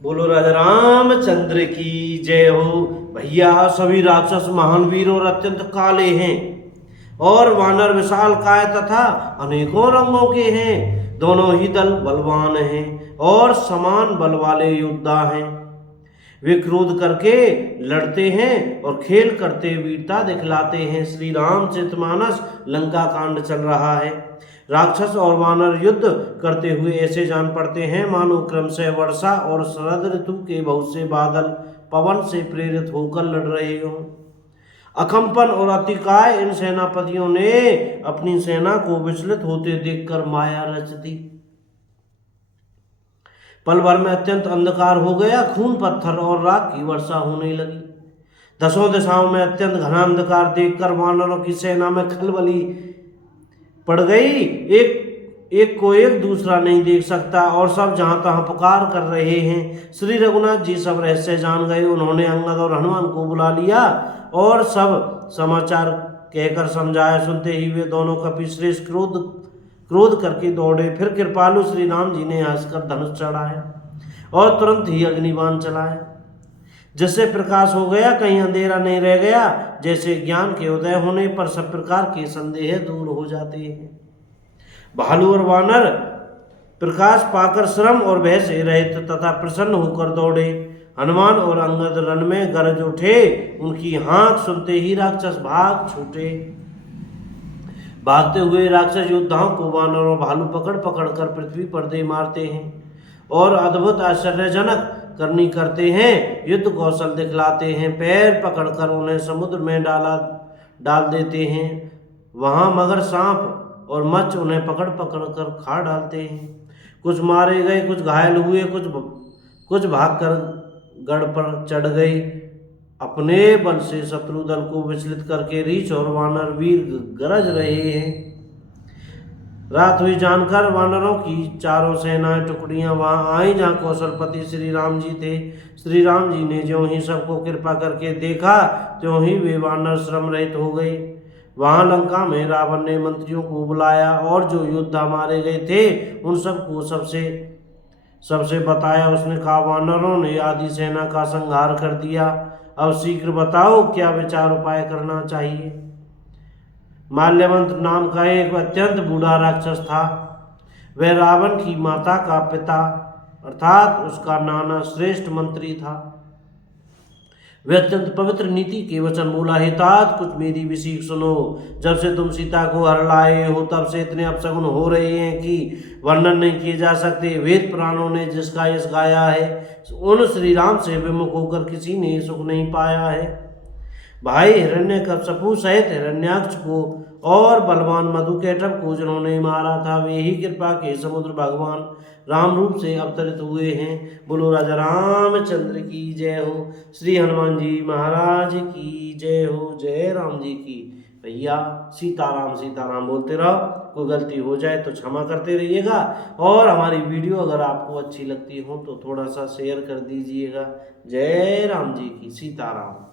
बोलो राजा रामचंद्र की जय हो। भैया सभी राक्षस महान वीर और अत्यंत काले हैं और वानर विशाल काय तथा अनेकों रंगों के हैं। दोनों ही दल बलवान हैं और समान बल वाले योद्धा हैं। वे क्रोध करके लड़ते हैं और खेल करते वीरता दिखलाते हैं। श्री रामचरितमानस लंका कांड चल रहा है। राक्षस और वानर युद्ध करते हुए ऐसे जान पड़ते हैं मानो क्रमशः वर्षा और शरद ऋतु के बहुत से बादल पवन से प्रेरित होकर लड़ रहे हों। अकंपन और अतिकाय इन सेनापतियों ने अपनी सेना को विचलित होते देखकर माया रच दी। पल भर में अत्यंत अंधकार हो गया, खून पत्थर और राख की वर्षा होने लगी। दसों दिशाओं में अत्यंत घना अंधकार देखकर वानरों की सेना में खलबली पड़ गई। एक को एक दूसरा नहीं देख सकता और सब जहां तहां पुकार कर रहे हैं। श्री रघुनाथ जी सब रहस्य जान गए। उन्होंने अंगद और हनुमान को बुला लिया और सब समाचार कहकर समझाया। सुनते ही वे दोनों कपिश्रेष्ठ क्रोध करके दौड़े। फिर कृपालु श्री राम जी ने हंसकर धनुष चढ़ाया और तुरंत ही अग्निबाण चलाया। जिससे प्रकाश हो गया, कहीं अंधेरा नहीं रह गया। जैसे ज्ञान के उदय होने पर सब प्रकार के संदेह दूर हो जाते हैं। भालू और वानर प्रकाश पाकर श्रम और भय से रहित तथा प्रसन्न होकर दौड़े। हनुमान और अंगद रण में गरज उठे। उनकी हाँक सुनते ही राक्षस भाग छूटे। भागते हुए राक्षस योद्धाओं को वानर और भालू पकड़ पकड़ कर पृथ्वी पर दे मारते हैं और अद्भुत आश्चर्यजनक करनी करते हैं। युद्ध कौशल दिखलाते हैं। पैर पकड़कर उन्हें समुद्र में डाल देते हैं। वहां मगर, सांप और मच्छ उन्हें पकड़ पकड़ कर खा डालते हैं। कुछ मारे गए, कुछ घायल हुए, कुछ भागकर गढ़ पर चढ़ गए। अपने बल से शत्रु दल को विचलित करके रीछ और वानर वीर गरज रहे हैं। रात हुई जानकर वानरों की चारों सेनाएं टुकड़ियां वहां आई जहां कौशलपति श्री राम जी थे। श्री राम जी ने ज्यों ही सबको कृपा करके देखा, त्यों ही वे वानर श्रम रहित हो गए। वहां लंका में रावण ने मंत्रियों को बुलाया और जो योद्धा मारे गए थे उन सबको सबसे बताया। उसने कहा, वानरों ने आदि सेना का संहार कर दिया। अब शीघ्र बताओ क्या विचार उपाय करना चाहिए। माल्यवंत नाम का एक अत्यंत बूढ़ा राक्षस था। वह रावण की माता का पिता अर्थात उसका नाना श्रेष्ठ मंत्री था। वह अत्यंत पवित्र नीति के वचन बोला, हे तात कुछ मेरी भी सीख सुनो। जब से तुम सीता को हर लाए हो तब से इतने अपशगुन हो रहे हैं कि वर्णन नहीं किए जा सकते। वेद पुराणों ने जिसका यश गाया है, उन श्री राम से विमुख होकर किसी ने सुख नहीं पाया है। भाई हिरण्यकश्यपु सहित हिरण्याक्ष को और बलवान मधुकैटभ को जिन्होंने मारा था, वे ही कृपा के समुद्र भगवान राम रूप से अवतरित हुए हैं। बोलो राजा रामचंद्र की जय हो। श्री हनुमान जी महाराज की जय हो। जय राम जी की। भैया सीताराम बोलते रहो। कोई गलती हो जाए तो क्षमा करते रहिएगा और हमारी वीडियो अगर आपको अच्छी लगती हो तो थोड़ा सा शेयर कर दीजिएगा। जय राम जी की। सीताराम।